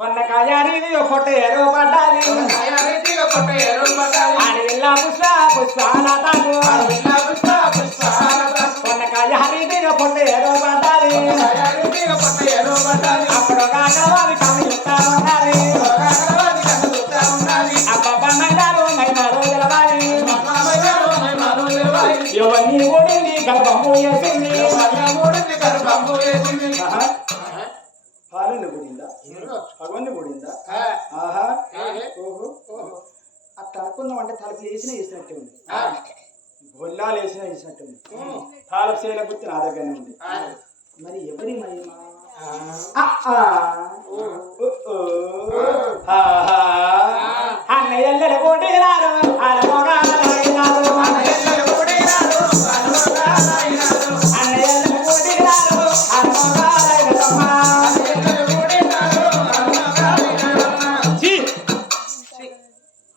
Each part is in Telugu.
పొన్నకాయారి పొట్టేరు పడ్డాది అడవిల్లా పుష్పాలతాకు పొన్నకాయారి పొట్టేరు పడ్డాది అప్పుడు కాకవాది కన్ను చుట్టా ఉన్నది అబ్బన్నగారు మైనారు గెలవాలి ఎవరిని ఓడింది గర్భము వేసింది పాలన కూడిందా భగవాన్ని కూడిందా ఆహా ఓహో అట్లా అనుకుందాం అంటే తలుపులు వేసినట్టే ఉంది గొల్లాలు వేసినట్టే ఉంది తాలపు చేల గుర్తు నా దగ్గరనే ఉంది మరి ఎవరి మహిమ అన్నయ్యల కూడినారు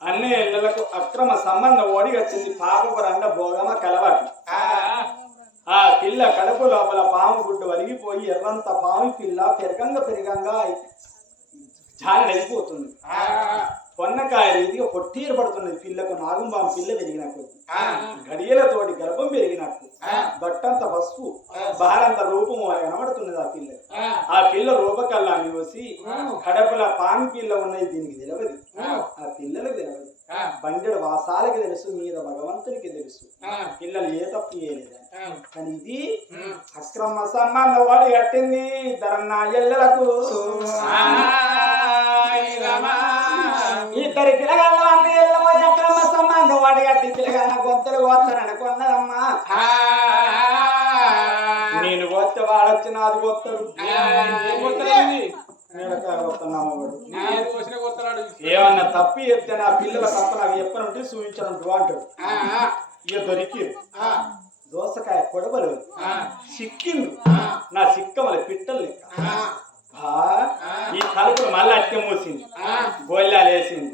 అన్నయ్యలకు అక్రమ సంబంధం ఓడి వచ్చింది పాపపు రంగ భోగమ కలవాటి ఆ పిల్ల కడుపు లోపల పాము గుడ్డు వలిగిపోయి ఎర్రంత పాము పిల్ల పెరగంగా జారిపోతుంది పొన్నకాయ రీతిగా పొట్టీరు పడుతున్నది పిల్లకు నాగుంబాము పిల్ల పెరిగినట్టు గడియలతోటి గర్భం పెరిగినట్టు బట్టంత పసుపు బాలంత రూపము కనబడుతున్నది ఆ పిల్ల రూపకల్లాన్ని వచ్చి కడపల పాము పిల్ల ఉన్నది దీనికి తెలియదు ఆ పిల్లలకు తెలియదు బండెడు వాసాలకి తెలుసు మీద భగవంతునికి తెలుసు పిల్లలు ఏ తప్పు చేయలేదు కానీ ఇది అక్రమ సంబంధం వాడు కట్టింది ధరన్నా ఎల్లలకు ఇద్దరి పిల్లగాళ్ళ అన్ని ఎల్లమో అక్రమ సంబంధం వాడి కట్టి పిల్లగాళ్ళ గొంతులు కోస్తానని కొన్నదమ్మా నేను కొత్త వాడొచ్చి నాది కొత్తడు ఏమన్నా తప్పి చెప్తే నా పిల్లల తప్ప నాకు చెప్పనంటే చూపించను అంటాడు ఇక దొరికి దోసకాయ పొడవలు సిక్కిండు నా సిక్కమల పిట్టలు లెక్క ఈ తలుపులు మళ్ళీ అట్టె మూసింది గోళ్ళాలు వేసింది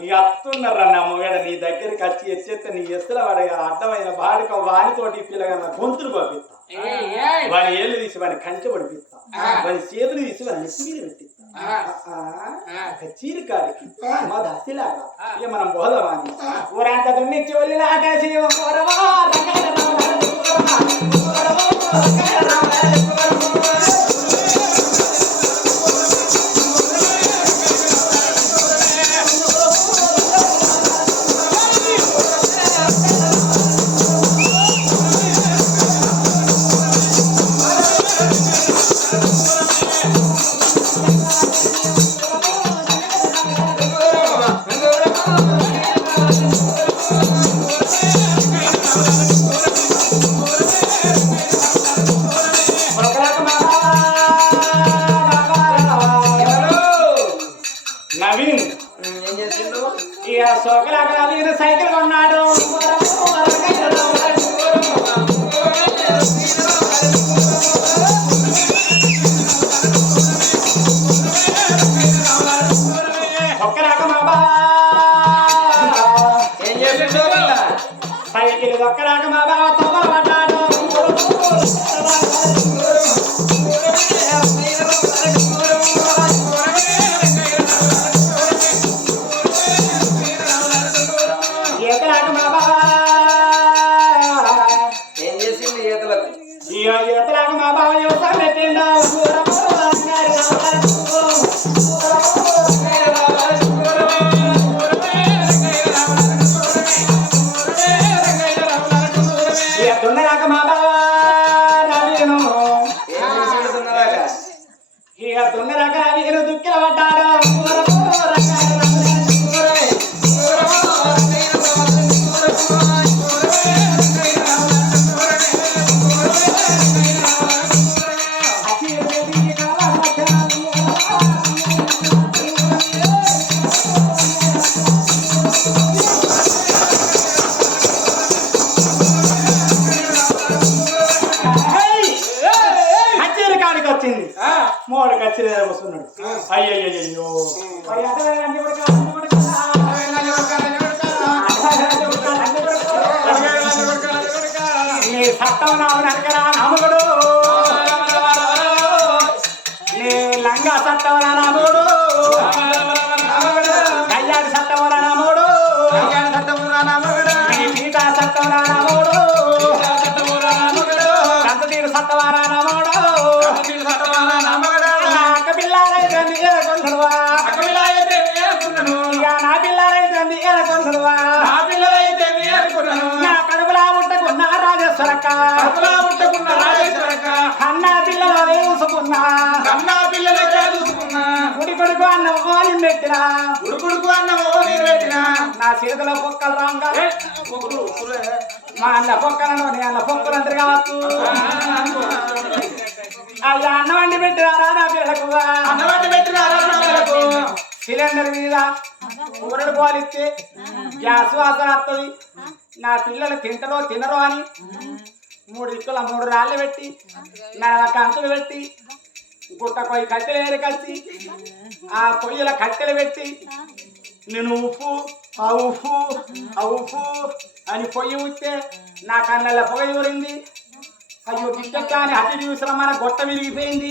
ఇక అత్తున్నారా నా మొగడ నీ దగ్గరికి వచ్చి ఎచ్చేస్తే నీ ఎస్తుల వాడి అడ్డమైన బాడిక వానితోటి పిల్లగా గొంతులు పంపిస్తా వాని ఏళ్ళు తీసి వాని కంచె పడిపిస్తా వాని చేతులు తీసి వాని నెత్తి మీద పెట్టిస్తా చీరికాడికి మా దశలాగా ఇక మనం బోధవాని ఊరంత దున్నిచ్చి వెళ్ళిలాటేసి సైకిల్ కొన్నాడు ఒక్కరాక మా బావ ఏం చేసిండు సైకిల్ ఒక్కరాక మా బావ తోమ పడ్డాడు ఈతలాగా మా బావ యువత పెట్టిండు దున్నరాక మా బావ నవీను ఇక దున్నరాక నవీను దుక్కిల పడ్డాడు వచ్చింది మోడకి వచ్చి వస్తున్నాడు అయ్యయ్యో నీ సత్తం నావు నరకరా నమ్మగుడు నీ సత్తవర రాముడు కళ్యాణి సత్తవర రాముడు సీతా సత్తవర రాముడు కంతతీరు సత్తవర రాముడు నా అక్క పిల్లారైతే కొనుడువా నా పిల్లారైతే కొనుడువా నా కడుపులా ముట్టకున్నా రాజేశ్వరక్క కన్నా పిల్లలు చూసుకున్నా గుడి కొడుకు అన్నమో నేను పెట్టినా నా చేతిలో పొక్కలు రాంగా మా అన్న పొక్కలను నీ అన్న పొక్కలు అందరు కావచ్చు అయ్యా అన్నం వండి పెట్టినారా నా పిల్లలకు సిలిండర్ మీద కూరడు పోలిస్తే గ్యాస్ వాసన వస్తుంది నా పిల్లలు తింటారో తినరో అని 3 ఇక్కుల 3 రాళ్ళు పెట్టి నడవ కంచులు పెట్టి గుట్ట పొయ్యి కట్టెలు ఏరికొచ్చి ఆ పొయ్యిల కట్టెలు పెట్టి నేను ఉప్పు ఆ ఉప్పు అని పొయ్యి ఉత్తే నా కళ్ళల్లో పొగ ఊరింది అయ్యో గిట్టెక్క అని అతి దివసరం మన గొట్ట విరిగిపోయింది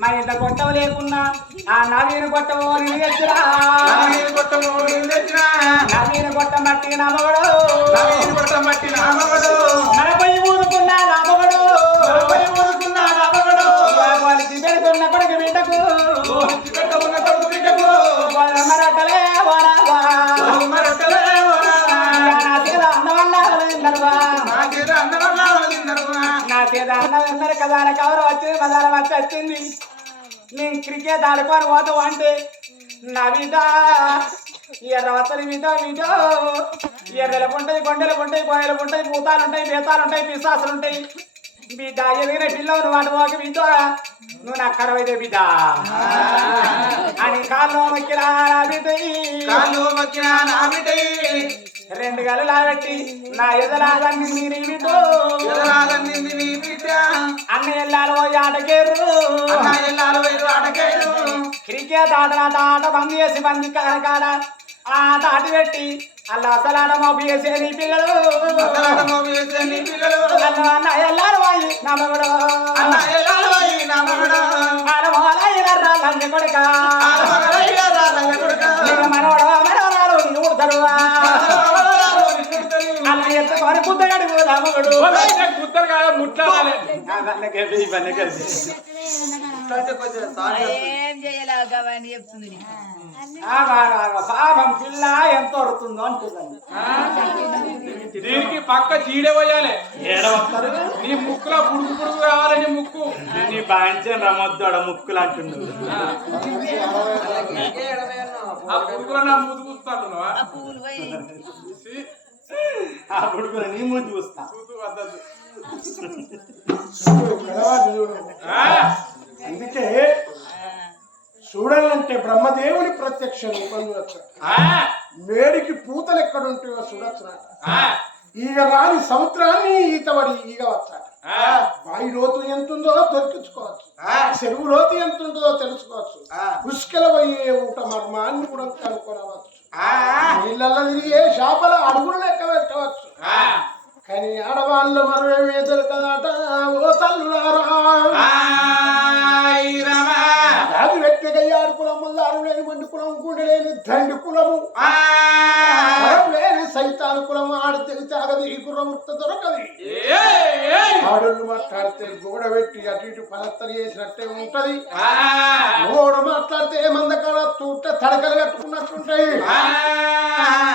మన ఇంత గొట్టం లేకున్నా ఆ నవీన గొట్టం నవీన గొట్టం బట్టి నమ్మగడు మన పొయ్యి ఊరుకున్నా నమ్మగడు పెడుతున్న కొడుకు బిడ్డకు మరొట్టలే నా చేత అన్నం విన్నారు కదా కవర్ వచ్చింది మదారం వచ్చి వచ్చింది నేను క్రికెట్ ఆడుకొని పోతావు అంటే నా బిడ్డ ఎర్ర వత్తని బిడ్డ ఎర్రలు ఉంటాయి కొండలు ఉంటాయి కోయలు ఉంటాయి పూతాలు ఉంటాయి బేతాలు ఉంటాయి పిశాసులు ఉంటాయి బిడ్డ ఎదిగిన పిల్లవు నువ్వు అటు పోక బిడ్డ నువ్వు నాకు కరవైతే బిడ్డ అని కాళ్ళు మొక్కినా నా బిడ్డ 2 గలు లాగట్టి నా ఎదలాగంది నీ బిడ్డ అన్న ఎల్లాలు ఆటకేరు క్రికెట్ ఆట బంద్ చేసి బంది కాడ ఆట అటు పెట్టి అలా అసలాడ మోపి చేసే నీ పిల్లలు అన్న ఎల్లాలు పోయి నమ్మగుడు కొడుక మనవరాలు నిన్ను ఉడతారువా అలా ఎత్తుకొని పుద్దగాడి రామగుడు పాపం పిల్ల ఎంత వరుతుందో అంటుందండి దీనికి పక్క చీడే పోయాలి ఏడవస్తారు నీ ముక్కులో పుడుకు కావాలని ముక్కు నీ బాంచని రమ్మొద్దు ముక్కులు అంటుండు ఆ పుడుకులో నా మూతి కూస్తాంటున్నావా ఆ పుడుకులో నీ ముందు చూస్తా అందుకే చూడాలంటే బ్రహ్మదేవుని ప్రత్యక్ష రూపం మేడికి పూతలు ఎక్కడుంటాయో చూడొచ్చు ఈగ రాని సముద్రాన్ని ఈతబడి ఈగ వచ్చాట బావి లోతు ఎంతుందో దొరికించుకోవచ్చు చెరువు లోతు ఎంత ఉంటుందో తెలుసుకోవచ్చు పుష్కల పోయే ఊట మర్మాన్ని కూడా కనుక్కోవచ్చు నీళ్ళల్లో తిరిగే చేపల అడుగులు లెక్క పెట్టవచ్చు కానీ ఆడవాళ్ళు మరవేమి దొరకదట ఓ తల్లులారా అది వ్యక్తిగయ్యాడు కులం ముల్లారు లేని మండి కులం గుండె లేని దండి కులము లేని సైతాను కులం ఆడి తెగితే అగది ఈ కుర్రముక్త దొరకది ఆడళ్ళు మాట్లాడితే గోడ పెట్టి అటు ఇటు పలత్తరి చేసినట్టే ఉంటది గోడ మాట్లాడితే మందకాడ తూట తడకలు కట్టుకున్నట్టుంటాయి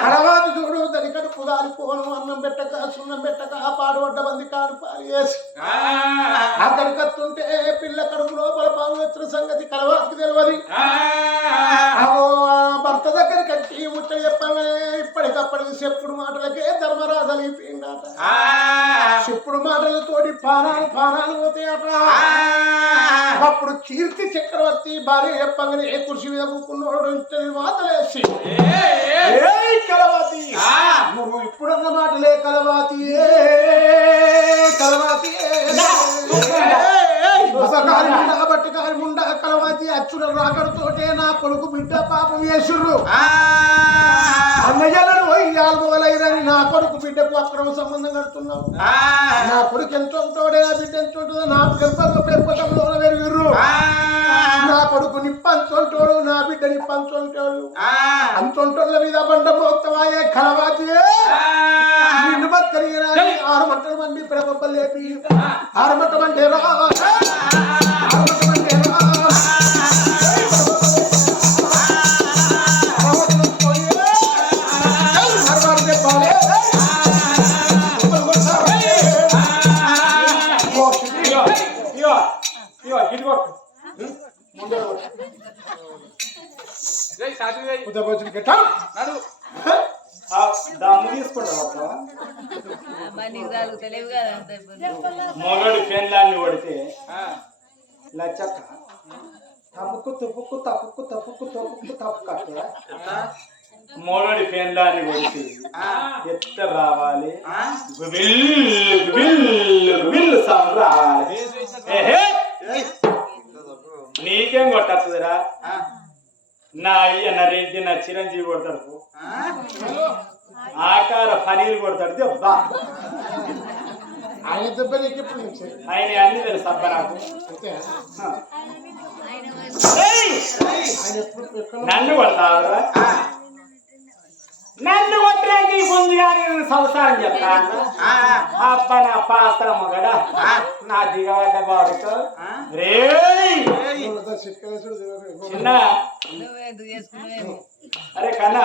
అడవాది చూడు దనికడు కుదాలి పోను అన్నం పెట్టక సున్నం పెట్టక పాడుపడ్డ మంది కాడు పాలు వేసి అక్కడి కత్తుంటే పిల్ల కడుపు లోపల పాలు వచ్చిన సంగతి కలవాకి తెలియదు భర్త దగ్గర కట్టి ముట్ట చెప్పగానే ఇప్పటికప్పటికి చెప్పుడు మాటలకే ధర్మరాజు అయిపోయిందట చెప్పుడు మాటలతోటి పానాలు పోతాయట అప్పుడు కీర్తి చక్రవర్తి భార్య చెప్పగానే ఏ కృషి మీద కూకున్నాడు మాటలేసి కలవాతి నువ్వు ఇప్పుడన్న మాటలే కలవాతి బట్టి కారి ముండ కలవాతి అచ్చుడ రాకడతోటే నా కొడుకు బిడ్డ పాపం వేసుర్రు అన్నయ్యలను వయ్యాలు మొదలైరని నా కొడుకు బిడ్డకు అక్రమ సంబంధం కడుతున్నావు నా కొడుకు ఎంత ఉంటోడే నా బిడ్డ ఎంత ఉంటుందో నా పెంపకంలో పెరుగుర్రు నా కొడుకుని లేని పంచొంటోళ్ళు అంతొంటోళ్ళ మీద బండ మోక్తవాయే కలవాతి నిన్ను బతకలిగిన 6 మంటల మంది ప్రభలు లేపి 6 మంట మంటే రా 6 మంట మంటే రా దమ్ము తీసుకుంటావా మొగడు పెన్లాన్ని కొడితే లచ్చక్క తప్పుకు తుప్పుకు తప్పుకు తప్పుకు తప్పుకు తప్పు కట్టే మొగడి పెన్లాన్ని కొడితే ఎత్త రావాలి గుబిల్లు సౌండ్ రావాలి నీకేం కొట్టద్దురా నా అయ్య నా రెడ్డి నా చిరంజీవి కొడతాడు ఆకార ఫనీలు కొడతాడు దెబ్బా ఆయన దెబ్బలు ఎప్పుడు నుంచి ఆయన అన్ని తెలుసు అబ్బా నాకు నన్ను కొడతావురా నన్ను కొట్టడానికి ముందు కానీ సంసారం చెప్తాను అబ్బా నా పాస్త్ర మొగడ నా దిగబడ్డ బాడుతో రే చిన్న అరే కన్నా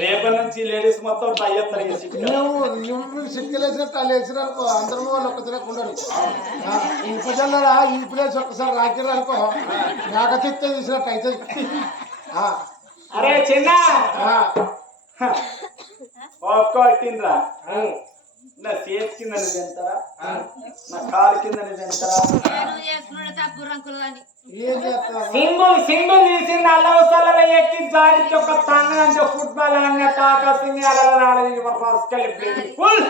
రేపటి నుంచి లేడీస్ మొత్తం ట్రై చేస్తారు నువ్వు సిక్కులేసినట్టు వాళ్ళు వేసినారనుకో అందరూ వాళ్ళు ఒక్క తినకుండారు ఈ ప్రజల్లో ఈ ప్లేస్ ఒక్కసారి రాకిరనుకో నాకు తిత్తే తీసినట్టు అవుతుంది అరే చిన్న ఒక్కొట్టిండ్రా నా సేఫ్ కింద నువ్వు ఎంతరా నా కాలు కింద నువ్వు ఎంతరా సింగుల్ తీసింది అల్లవసల ఎక్కి జాడికి ఒక తంగ ఫుట్బాల్ అనే తాకాసింది అలా ఫుల్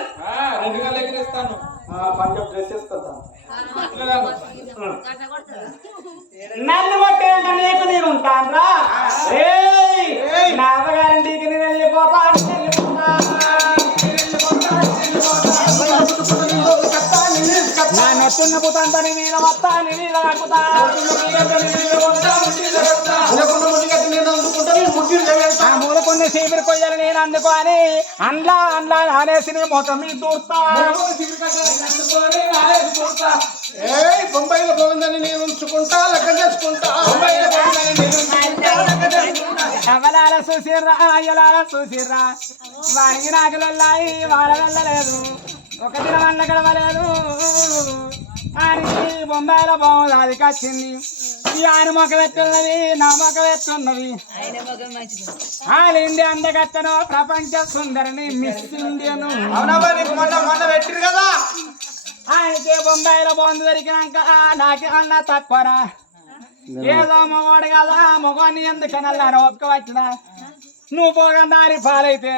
పంజాబ్ డ్రెస్ వేసుకొద్దాం నన్ను కొట్టేంట నీకు నేను ఉంటానరా నా అమ్మగారింటికి నేను వెళ్ళిపోతా నా నచ్చున్న పుతాంతని నీళ్ళ మొత్తాన్ని నీళ్ళ కక్కుతా మూలకొన్ని చీపిరి కొయ్యాలి నేను అందుకోని అండ్లా అనేసి మొత్తం మీద దూరుతా బొంబాయిలో బాగుందని నేను ఉంచుకుంటా లెక్క చేసుకుంటా ఎవలాల చూసిర్రా అయ్యలాల చూసిర్రా వారికి నాకులొల్లాయి వాళ్ళ వెళ్ళలేదు ఒక దిన వల్ల గడవలేదు అని బొంబాయిలో బాగుంది అది కచ్చింది ఆయన మొక్క పెట్టున్నది నా మొక్క పెట్టున్నది ఆలింది అందగత్తను ప్రపంచ సుందరిని మిస్ ఇండియను పెట్టిరు కదా ఆయనకే బొంబాయిలో బాగుంది దొరికినాక నాకే అన్న తక్కువరా ఏదో మగవాడు కదా మగవాడిని ఎందుకనల్లాను ఒప్పుకోవచ్చుదా నువ్వు పోగా దారి పాలైతే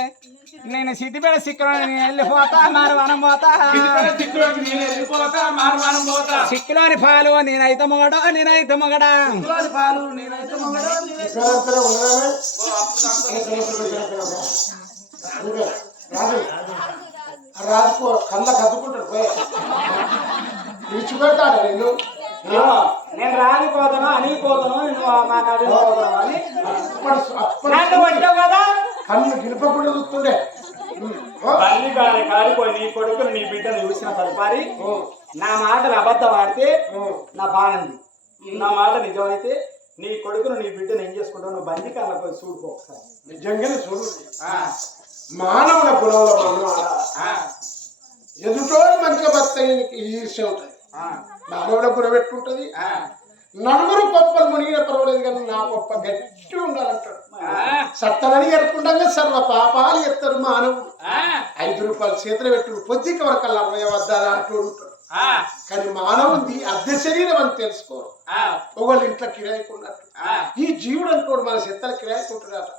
నేను సిద్దిపేట సిక్కులోని వెళ్ళిపోతా మారువానం పోతా సిక్కులోని పాలు నేనైతే మొగడా నేనైతే మొగడా రాజుకో కళ్ళ కదుకుంటాడు విడిచిపెడతాడు నేను రాలిపోతాను అనిగిపోతాను అని కదా కళ్ళు గిలపకుండా చూస్తుండే బల్లి కాలిపోయి నీ కొడుకును నీ బిడ్డను చూసిన తదుపరి నా మాటలు అబద్ధం ఆడితే నా బాగుంది నా మాట నిజమైతే నీ కొడుకును నీ బిడ్డను ఏం చేసుకుంటావు నువ్వు బండి కాళ్ళ చూడుకో ఒకసారి నిజంగానే చూడు మానవుల గుణంలో మనం ఎదుటోడు మంచిగా బతకడానికి ఈర్ష్య ఉంటుంది మానవుల గుణ పెట్టుకుంటది నలుగురు గొప్పలు మునిగిన పర్వాలేదు కానీ నా గొప్ప గట్టి ఉండాలంటాడు సత్తనని ఎరుకుండగా సర్వ పాపాలు ఎత్తారు మానవుడు 5 రూపాయలు చేతులు పెట్టుడు పొద్దుక వరకల్లా 60 వద్దాలు అంటూ ఉంటాడు కానీ మానవుంది అద్దె శరీరం అని తెలుసుకోరు ఒకళ్ళు ఇంట్లో కిరాయికున్నట్టు ఈ జీవుడు అంటోడు మన చెత్తల కిరాయికుంటున్నాడు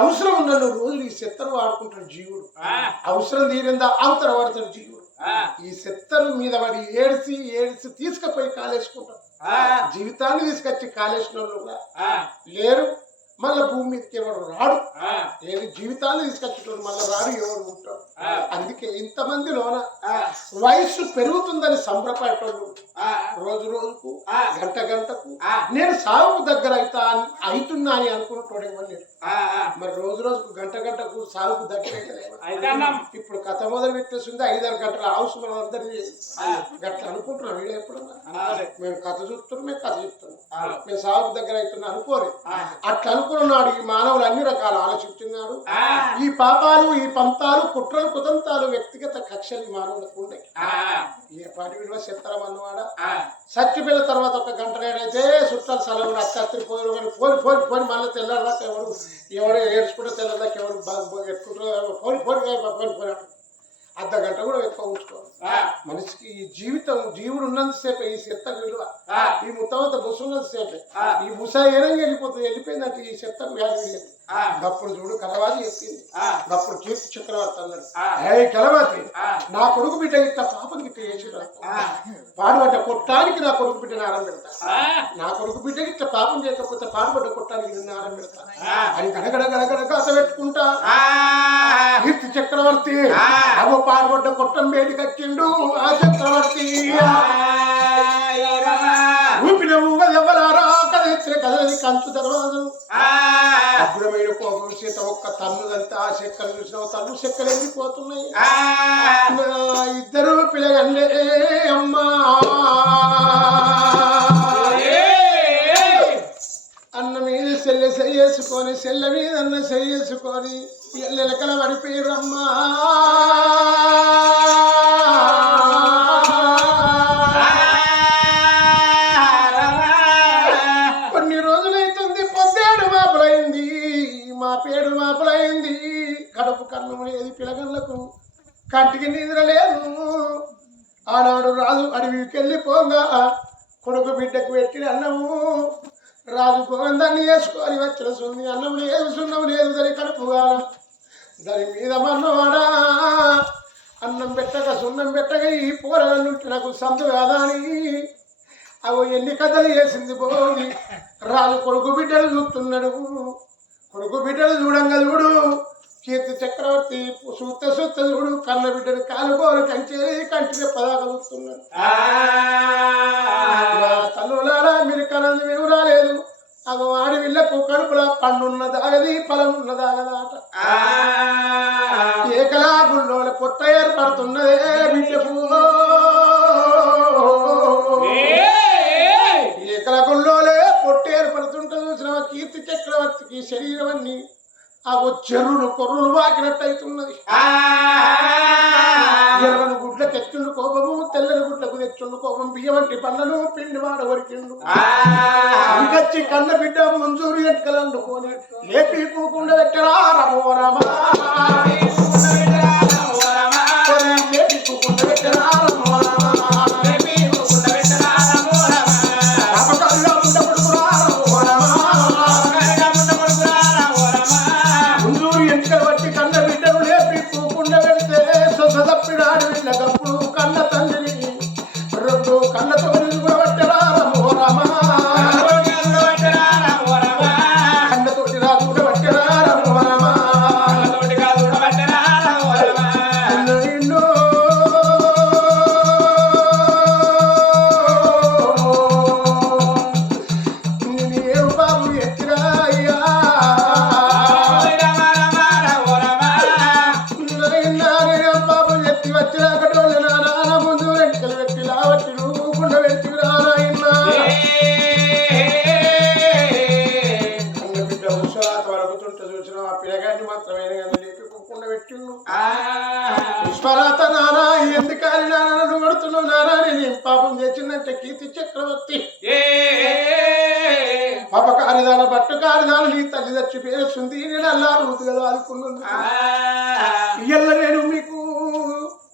అవసరం ఉన్న రోజులు ఈ చెత్తను వాడుకుంటాడు జీవుడు అవసరం తీరిందా అవతల వాడతాడు జీవుడు ఈ చెత్తను మీద పడి ఏడిసి తీసుకుపోయి కాలేసుకుంటాడు జీవితాన్ని తీసుకొచ్చి కాలేసిన వాళ్ళు లేరు మళ్ళీ భూమి మీదకి ఎవరు రాడు. ఏది జీవితాన్ని తీసుకొచ్చేటోడు మళ్ళీ రాడు, ఎవరు ఉంటాడు. అందుకే ఇంతమందిలోన వయస్సు పెరుగుతుందని సంబరపడేటోళ్ళు రోజు రోజుకు గంట గంటకు నేను సాగు దగ్గర అవుతున్నా అని అనుకున్నటోడు ఎవరు. మరి రోజు రోజుకు గంట గంటకు సాగుకు దగ్గర ఇప్పుడు కథ మొదలు పెట్టేస్తుంది 5-6 గంటల హౌస్ మనం అందరినీ గట్ల అనుకుంటున్నాం. వీడు ఎప్పుడన్నా మేము కథ చూస్తున్నాం, మేము కథ చెప్తున్నాం, మేము సాగుకు దగ్గర అవుతున్నా అనుకోరు. అట్లా అనుకున్నాడు ఈ మానవులు అన్ని రకాల ఆలోచించున్నాడు. ఈ పాపాలు, ఈ పంతాలు, కుట్రలు, కుతంతాలు, వ్యక్తిగత కక్షలు ఈ మానవులకు ఉండే. ఏ పాటి విలువ చెప్తారం అన్నవాడా చచ్చిపోయిన తర్వాత 1 గంట నేడైతే చుట్టాలు సెలవులు అక్కత్రి పోయి పోని పోని పోని మళ్ళీ తెల్లారదాకా ఎవరు ఏడ్చుకుంటే తెల్లదాకా ఎవరు ఎట్టుకుంటారు పోని పోని పోని పోని అర్ధ గంట కూడా ఎక్కువ ఉంచుకోవాలి. మనిషికి ఈ జీవితం జీవుడు ఉన్నంతసేపే ఈ చెత్త విలువ. ఈ ముత్తవత బుస ఉన్నంతసేపే. ఈ బుస ఏనంగా వెళ్ళిపోయిందంటే ఈ చెత్త వ్యాధి. అప్పుడు చూడు కలవాది చెప్పింది. అప్పుడు కీర్తి చక్రవర్తి అన్నాడు, ఏ కలవాతి నా కొడుకు బిడ్డ ఇట్లా పాపని గిట్ట చేసి పాడుబడ్డ కొట్టానికి నా కొడుకు బిడ్డని ఆరం పెడతా, నా కొడుకు బిడ్డ ఇట్లా పాపం చేయకపోతే పాడుబడ్డ కొట్టానికి నిన్ను ఆరం పెడతా అని గడగడ గడగడ కథ పెట్టుకుంటా కీర్తి చక్రవర్తి అవ పాడుబడ్డ కొట్టం వేడి కచ్చిండు. ఆ చక్రవర్తి ఊపిన ఊగలెవ్వలారా కథెత్తిన కథని కంచు దర్వాజం అద్భుతమైన కోపం చేత ఒక్క తన్నులంతా ఆ చెక్కలు చూసిన తన్ను చెక్కలు వెళ్ళిపోతున్నాయి. ఇద్దరు పిల్లగండే అమ్మా అన్న మీద సెల్లె చెయ్యేసుకొని సెల్ల మీద అన్న చెయ్యేసుకొని ఎల్లెలకల పడిపోయిరమ్మా. కడుపు కన్ను లేదు పిల్లగళ్ళకు, కంటికి నిద్ర లేదు. ఆనాడు రాజు అడవికి వెళ్ళిపోగా కొడుకు బిడ్డకు పెట్టిన అన్నము రాజు గోవిందాన్ని వేసుకొని వచ్చిన సున్ని అన్నం లేదు, సున్నం లేదు, దాని కడుపు దాని మీద మన్నవాడా అన్నం పెట్టక సున్నం పెట్టక ఈ పోరగల్లుంటి నాకు సందు కాదా అని అవి ఎన్ని కథలు చేసింది పోయి. రాజు కొడుకు బిడ్డలు చూస్తున్నాడు. కొడుకు బిడ్డలు చూడంగా చూడు కీర్తి చక్రవర్తి సూత్త సూత్త చూడు కన్న బిడ్డను కాలుగోలు కంచి కంటి చెప్పదాకా చూస్తున్నాడు. తల్లులారా మీరు కనంది మేము రాలేదు. అగో ఆడి వీళ్ళకు కడుపులా పండున్న దాగది ఫలమున్న దాగదాట. ఏకలా గుండోల పొట్ట ఏర్పడుతున్నదే బిడ్డకు. ఏకల గుండోలే పొట్ట ఏర్పడుతుంటే చూసిన కీర్తి చక్రవర్తికి శరీరం అన్ని ఆ చెర్రులు కొర్రులు వాకినట్టు అవుతున్నది. ఎర్రని గుడ్లకు ఎత్తుండు కోపము, తెల్లని గుడ్లకు తెచ్చుండు కోపం, బియ్యం వంటి పళ్ళను పిండి వాడ వరికిండు. ఇంకచ్చి కన్న బిడ్డ మంజూరు ఎట్కలు అందుకొని లేపి పూకుండా పెట్టరా రమో రమ, లేపి పూకుండా పెట్టరా రమో రమ, కన్న తండ్రిని 2 కళ్ళతో నిలువబట్టరా రమో రమ, కన్నతోటి రాజు కూడా పట్టరా రమో రమ. నేను ఏ బాబు ఎత్తిరా అయ్యా, బాబు ఎత్తి వచ్చినా పిల్లగాన్ని మాత్రమే లేపిపోకుండా పెట్టిండు. పుష్పరాత నానా ఎందుకని నాన్న పడుతున్నావు నానా, నేను పాపం చేసిందంటే కీర్తి చక్రవర్తి పాప కారిదాన బట్టు కారిదాను నీ తల్లి చచ్చిపోయేస్తుంది. నేను అల్లారు కదా అనుకున్నాను. ఇయ్యల్ల నేను మీకు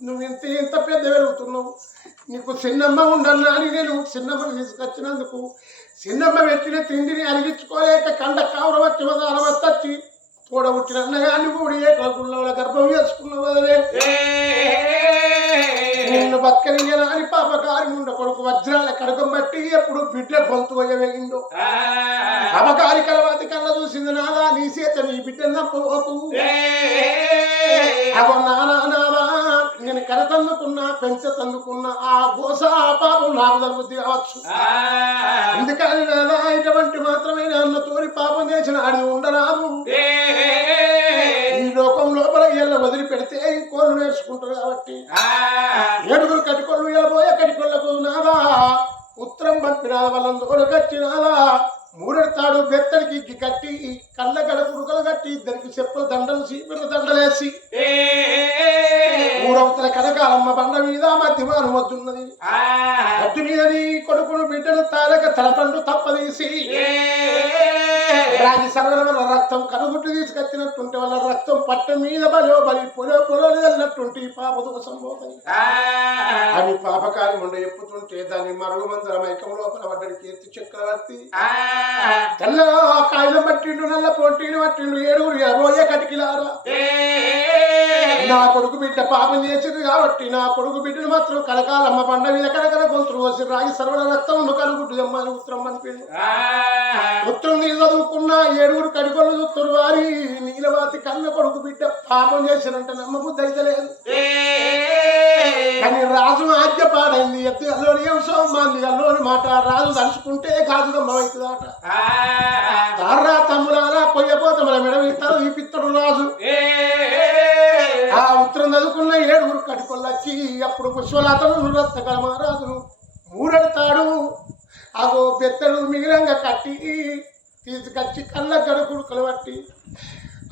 నువ్వు ఇంత పెద్ద పెరుగుతున్నావు, నీకు చిన్నమ్మ ఉండన్నా అని నేను చిన్నమ్మని తీసుకొచ్చినందుకు చిన్నమ్మ పెట్టిన తిండిని అరిగించుకోలేక కండ కావడం వచ్చి వచ్చి తోడబుట్టిన అన్నగాన్ని కూడా ఏకల గుళ్ళ గర్భం చేసుకున్న వదలే నిన్ను బతకనియనా అని పాపకారి ముండ కొడుకు వజ్రాల కడకం బట్టి ఎప్పుడు బిడ్డ గొంతు వేగిందో పాపకారి కలవాతి కళ్ళ చూసింది నాదా నీ చేత నీ బిడ్డ నప్పవకు అగో నానా నాదా నేను కరతందుకున్నా పెంచతందుకున్నా ఆ గోస ఆ పాపం నాకు తగ్గుద్ది కావచ్చు అందుకని నాదా ఇటువంటి మాత్రమే అన్న తోడి పాపం చేసిన అడి ఉండరాదు ఈ లోకం లోపల ఎల్ల వదిలి పెడితే ఇంకోళ్ళు నేర్చుకుంటారు కాబట్టి ఏడుగురు కటికొళ్ళు ఎలబోయే కటికొళ్ళకు నాదా ఉత్తరం పంపినాద వాళ్ళందరూ కట్టినాదా మూడెడతాడు బెత్తడికి కట్టి కళ్ళ గడ కుడుకలు కట్టి ఇద్దరికి చెప్పుల దండలు చీపిల దండలేసి ఊరవతల కనకాలమ్మ బండ మీద మధ్యమానం వద్దున్నది అద్దు మీద నీ కొడుకును బిడ్డను తాలక తలపండు తప్పదీసి రాజు సర్వల వల్ల రక్తం కనుగుట్టు తీసుకొచ్చినట్టుంటే వాళ్ళ రక్తం పట్ట మీద బలి పొలో వెళ్ళినట్టుంటే ఈ పాప దోషం పోతాయి అవి పాపకారి ఉండ ఎప్పుతుంటే దాన్ని మరుగు మందర మైకం లోపల పడ్డడి కీర్తి చక్రవర్తి తెల్ల కాయలు పట్టిండు నల్ల పొట్టిని పట్టిండు ఏడుగురు ఎర్రోయే కటికిలారా నా కొడుకు బిడ్డ పాపం చేసింది కాబట్టి నా కొడుకు బిడ్డను మాత్రం కనకాలమ్మ బండ మీద కనకన గొంతులు వచ్చి రాగి సర్వల రక్తం కనుగుడ్డు దమ్మని ఉత్తరం అనిపిండు ఉత్తరం నీళ్ళు చదువుకున్న ఏడుగురు కడికొళ్ళు చూస్తారు వారి నీలవాతి కన్న కొడుకు బిడ్డ పాపం చేసినంటే నమ్మబుద్ధి అయితే లేదు కానీ రాజు ఆజ్ఞ పాడైంది ఎత్తి అల్లోని సోమాంది అల్లోని మాట రాజు తలుచుకుంటే కాదుగమ్మ అవుతుందట తారా తమ్ములారా కొయ్యపోతే మన మెడవి తల తీపిత్తడు రాజు ఆ ఉత్తరం చదువుకున్న ఏడుగురు కటికొల్లొచ్చి అప్పుడు పుష్పలతను రత్నకల మహారాజును మూడెడతాడు అగో బెత్తడు మిగిలంగా కట్టి తీసుకొచ్చి కళ్ళ గడుకుడుకలు పట్టి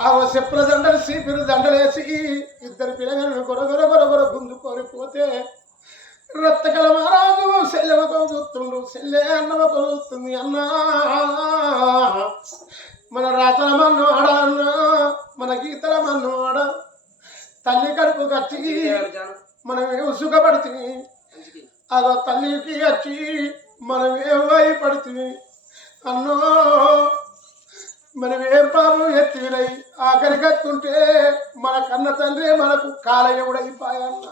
ఆ చెప్పుల దండలు సీపిరు దండలేసి ఇద్దరు పిల్లగాను గొరగొర గుంజుకొని పోతే రత్నకల మహారాజు సెల్లెవకో చూస్తుండు సెల్లె అన్నవకో చూస్తుంది అన్నా మన రాతల మన్ను ఆడ అన్నా మన గీతల మన్ను ఆడ తల్లి కడుపు కచ్చి మనమేం సుఖపడుతుంది అదో తల్లికి వచ్చి మనమేం భయపడుతుంది అన్నో మనమేం పాపం ఎత్తినై ఆఖరి కత్తుంటే మన కన్న తండ్రి మనకు కాలయవుడైపోయన్న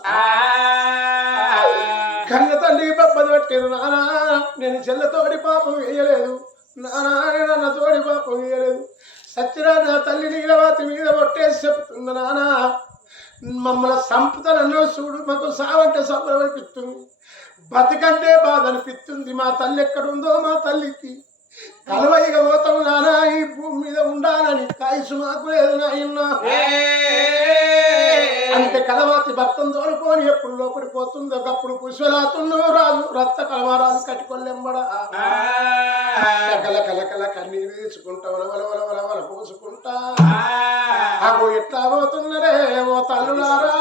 కన్న తండ్రి పబ్బది పట్టిరు నానా నేను చెల్లతోడి పాపం వేయలేదు నానా నన్న తోడి పాపం వేయలేదు సత్యరా నా తల్లి నీలవాతి మీద కొట్టేసి చెప్తున్న నానా మమ్మల్ని సంపుతానన్నో చూడు మాకు సావంటే సంబరం అనిపిస్తుంది బతికంటే బాధ అనిపిస్తుంది మా తల్లి ఎక్కడుందో మా తల్లికి కలవైగా పోతాము నానా ఈ భూమి మీద ఉండాలని కాయసు మాకు లేదు నాయన్నా అంటే కలవాతి భర్తను తోలుకొని ఎప్పుడు లోపలి పోతుందో అప్పుడు పుష్పలాతున్నో రాజు రక్త కలవారాజు కట్టుకొల్లెంబడ కల కల కల కన్నీరు తీసుకుంటా వల పోసుకుంటా అగో ఎట్లా పోతున్నరే ఓ తల్లులారా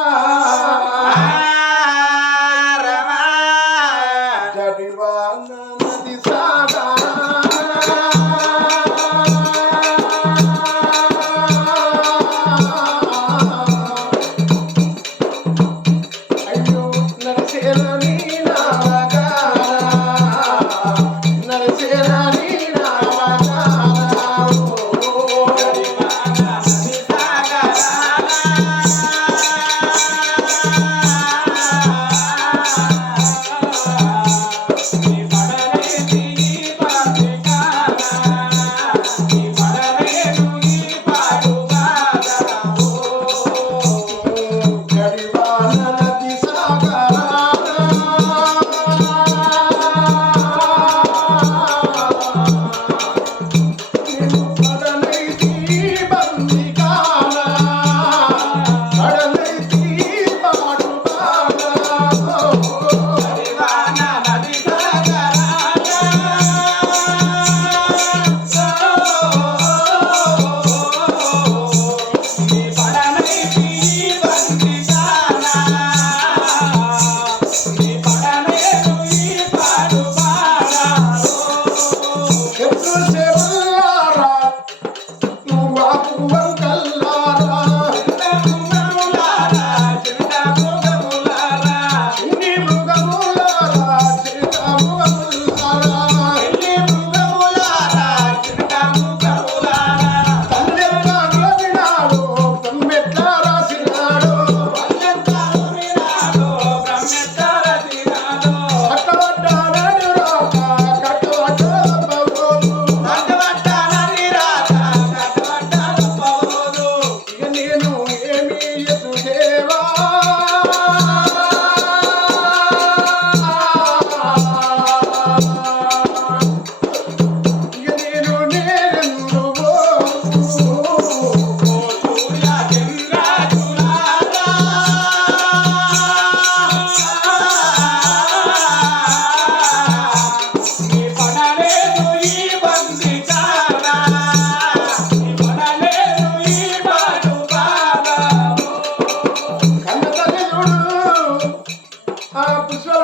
జడివాన నది సాగా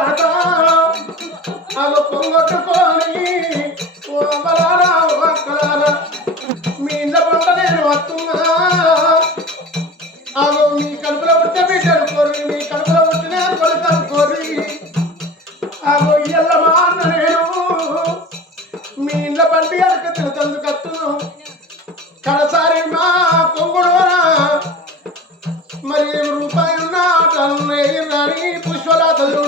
మాట అవి పొంగొట్టుకొని ఓ అమ్మలారా, ఓ అక్కలారా, మీ ఇంట పంట నేను వస్తున్నా. అగో మీ కడుపులో పుట్టిన బిడ్డలు కోరి, మీ కడుపులో పుట్టిన కొడుకలు కోరి, అగో ఇయ్యల్లమా అన్న నేను మీ ఇంట్లో బండి అరక తినతందుకు వస్తున్నాం. కడసారి మా కొంగుడు మరి రూపాయి ఉన్న ఆటలున్నాయి రాని పుష్పరాతలుడు.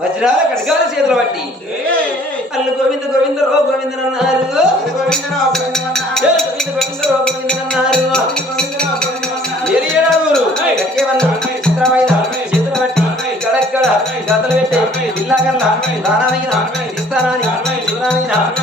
వజ్రాల కడగాల చేతులు బట్టి అల్లు గోవింద గోవింద రో గోవిందనన్నారు, గోవింద గోవింద రో గోవిందనన్నారు. ఏడాగురు చేతులు బట్టి గడగడ గతలు పెట్టి ఇల్లాగల్ల దానమైన